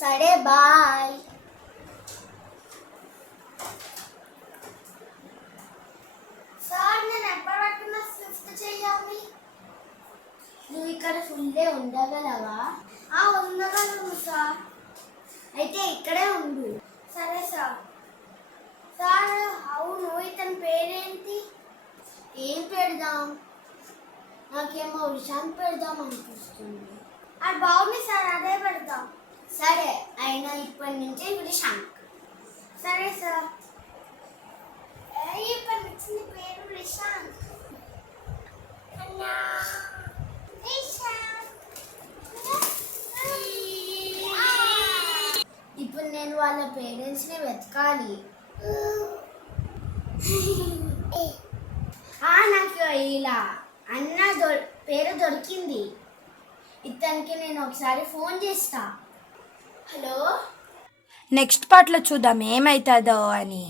సరే bye. Sir నేను ఎప్పటి వరకు షిఫ్ట్ చేయాలి? నువ్వు ఇక్కడ ఫుల్ డే ఉండగలవా? ఉండగలను సార్. అయితే ఇక్కడే ఉండు. సరే సార్. సార్ అవును, ఇతని పేరేంటి? ఏం పెడదాం? నాకేమో విషాంత్ పెడదాం అనిపిస్తుంది. అది బాగుంది సార్, అదే పెడదాం. సరే, అయినా ఇప్పటి నుంచి విశాంత్. సరే సార్. ఇప్పటి నుంచి పేరు విశాంత్. ఇప్పుడు నేను వాళ్ళ పేరెంట్స్ని వెతకాలి. నాకు ఇలా అన్న పేరు దొరికింది. ఇతనికి నేను ఒకసారి ఫోన్ చేస్తా. హలో. నెక్స్ట్ పార్ట్లో చూద్దాం ఏమవుతుందో అని.